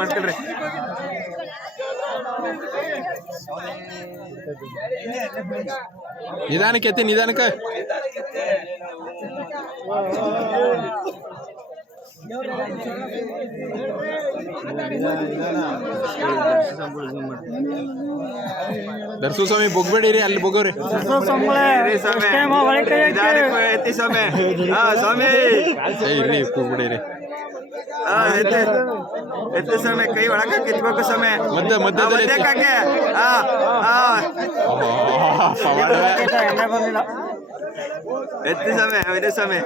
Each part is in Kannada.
ಮಾಡ್ಕೊಳ್ರಿ. ನಿಧಾನಕ್ಕೆ ಎತ್ತಿ, ನಿಧಾನಕ್ಕೆ. ದರ್ಶು ಸ್ವಾಮಿ ಬೊಗ್ಬೇಡಿರಿ, ಅಲ್ಲಿ ಬೊಗೋರಿ. ಎತ್ತಿ ಸ್ವಾಮಿ, ಸ್ವಾಮಿ ಇರ್ಲಿ, ಹೋಗ್ಬಿಡಿರಿ. ಎತ್ತು ಸ್ವಾಮಿ, ಕೈ ಒಳಕ ಕಿತ್ಬೇಕು ಸ್ವಾಮಿ. ಮಧ್ಯದಲ್ಲಿ ಎತ್ತಿ ಸ್ವಾಮಿ, ಇದೆ ಸ್ವಾಮಿ.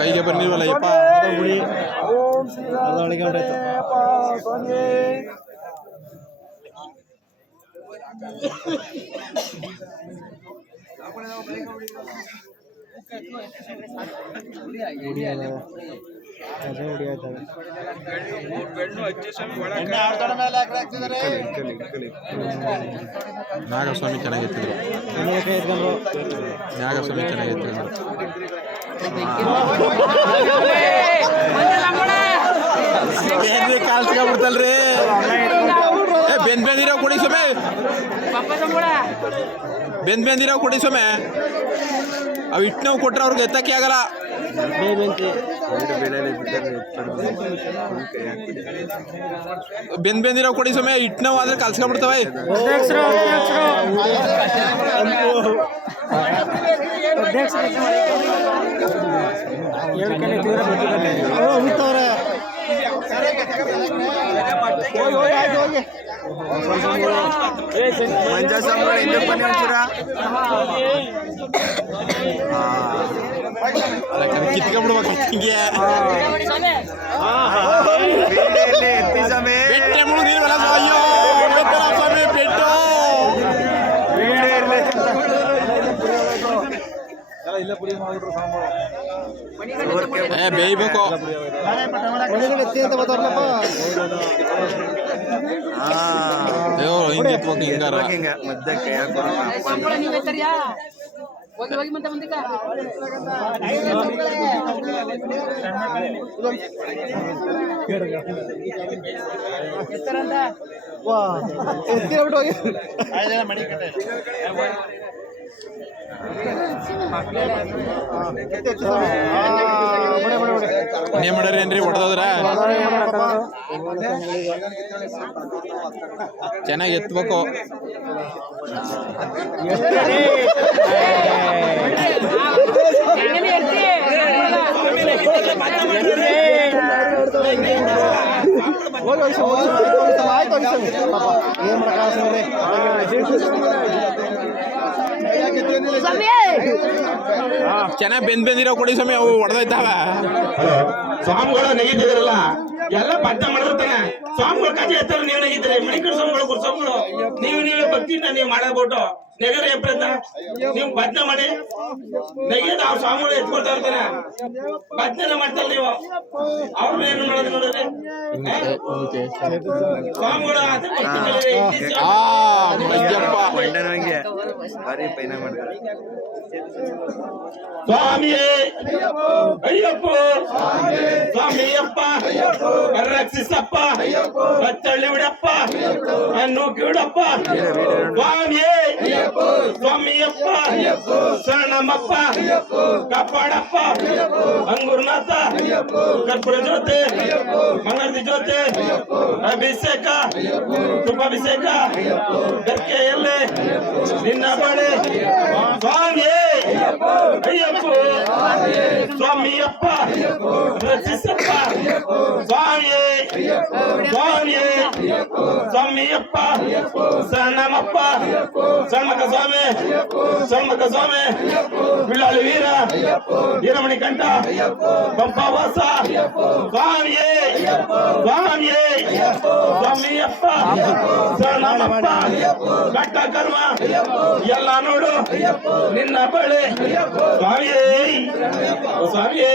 ಕೈಗೆ ಬರ್ಲಿವಲ್ಲ ಯಪ್ಪ. ನಾಗಸ್ವಾಮಿ ಚೆನ್ನಾಗಿತ್ತಿದ್ರು, ನಾಗಸ್ವಾಮಿ ಚೆನ್ನಾಗಿತ್ತಿದ್ರು. ಕಾಲ್ಸ್ಕೊಂಡ್ಬಿಡ್ತಲ್ರಿ. ಬೆಂದಿರಾವ್ ಕೊಡಿ ಸೊಮೆ, ಬೆಂದಿರಾವ್ ಕೊಡಿ ಸೊಮೆ. ಅವು ಇಟ್ಟು ನಾವು ಕೊಟ್ರೆ ಅವ್ರಿಗೆ ಎತ್ತಕ್ಕೆ ಆಗಲ್ಲ. ಬೆಂದಿರಾವ್ ಕೊಡಿ ಸೊಮೆ, ಇಟ್ಟು ನಾವು ಆದ್ರೆ ಕಲ್ಸ್ಕೊಂಡ್ಬಿಡ್ತವೆ. ಮಂಜ ಸಂಬಳ ಹಿಂದೆ ಬನ್ನಿ ಒಂಚೂರ. ಕಿತ್ಕೊಂಡ್ಬಿಡ್ಬೇಕು ಹಿಂಗೆ. ಎತ್ತಿ ಸ್ವಾಮಿ, ಬೆಟ್ಟೆ ಮುಳುಗಿಲ್ವಲ್ಲ. ಅಯ್ಯೋ ಸ್ವಾಮಿ, ಬೆಟ್ಟು ಬೇಯ್ಬೇಕು. ಹಿಂಗೆ ಹಿಂಗಾರ ಮಧ್ಯಕ್ಕೆ ಏನ್ ಮಾಡ್ರಿ ಏನ್ರಿ ಹೊಡೆದೋದ್ರ ಚೆನ್ನಾಗಿ ಎತ್ಬೇಕು. ಚೆನ್ನಾಗಿ ಬೆಂದಿರೋ ಕೊಡಿ ಸ್ವಾಮಿ, ಅವು ಹೊಡೆದೋಯ್ತಾವ. ಸ್ವಾಮಿಗಳು ನೆಗಿತಿದ್ರಲ್ಲ ಎಲ್ಲ ಬದ್ಧ ಮಾಡಿರ್ತಾನೆ. ಸ್ವಾಮಿಗಳು ಕಾಜಿ ಎತ್ತರ ನೀವು ನೆಗಿತೀರಿ, ಮಣಿಕರ ಸ್ವಾಮಿಗಳು ಗುರುಸ್ವಾಮಿಗಳು ನೀವೇ ಭಕ್ತಿಯಿಂದ ನೀವು ಮಾಡಬಿಟ್ಟು ನೆಗರಿ ಎಪ್ಪ ನೀವು ಬದ್ಧ ಮಾಡಿ ನೆಗೆದ ಅವ್ರ ಸ್ವಾಮಿಗಳು ಎತ್ಕೊಳ್ತಾ ಇರ್ತಾನೆ. ಬದ್ಧನೆ ಮಾಡ್ತಾರೆ ನೀವು, ಅವ್ರನ್ನ ಏನು ಮಾಡೋದು ನೋಡ್ರಿ. ಸ್ವಾಮಿಗಳು ಭಾರಿ ಪೈನ ಮಾಡ್ತಾರೆ. ಸ್ವಾಮಿಯೇ ಅಯ್ಯಪ್ಪ, ಸ್ವಾಮಿಯಪ್ಪ ರಕ್ಷಿಸಪ್ಪ, ಕಚ್ಚಳ್ಳಿ ಬಿಡಪ್ಪ, ನೂಕಿ ಬಿಡಪ್ಪ. ಸ್ವಾಮಿಯೇ ಸ್ವಾಮಿಯಪ್ಪ, ಶರಣಮಪ್ಪ, ಕಾಪಾಡಪ್ಪ, ಅಂಗುರ್ನಾಥ, ಕರ್ಪೂರ ಜ್ಯೋತಿ, ಮಂಗಳಾರತಿ ಜ್ಯೋತಿ, ಅಭಿಷೇಕ, ತುಪ್ಪಾಭಿಷೇಕ, ಬೆರ್ಕೆಯಲ್ಲಿ ನಿನ್ನ ಬಳಿ. ಸ್ವಾಮಿಯೇ ಅಯ್ಯಪ್ಪ, ಸ್ವಾಮಿಯಪ್ಪ ರಕ್ಷಿಸಪ್ಪ, ಸ್ವಾಮಿಯೇ ಸ್ವಾಮಿಯೇ ಸ್ವಾಮಿಯಪ್ಪ ಸಣ್ಣಮಪ್ಪ ಸಣ್ಣಕ ಸ್ವಾಮಿ ಸಣ್ಣಕ ಸ್ವಾಮಿ ಬಿಳ್ಳಾಳಿ ವೀರ ವೀರಮಣಿ ಕಂಠ ಪಂಪವಾಸ ಸ್ವಾಮಿಯೇ ಸ್ವಾಮಿಯೇ ಸ್ವಾಮಿಯಪ್ಪ ಸಣ್ಣಮಪ್ಪ ಕಟ್ಟ ಕರ್ಮ ಎಲ್ಲ ನೋಡು ನಿನ್ನ ಬಳೆ ಸ್ವಾಮಿಯೇ ಸ್ವಾಮಿಯೇ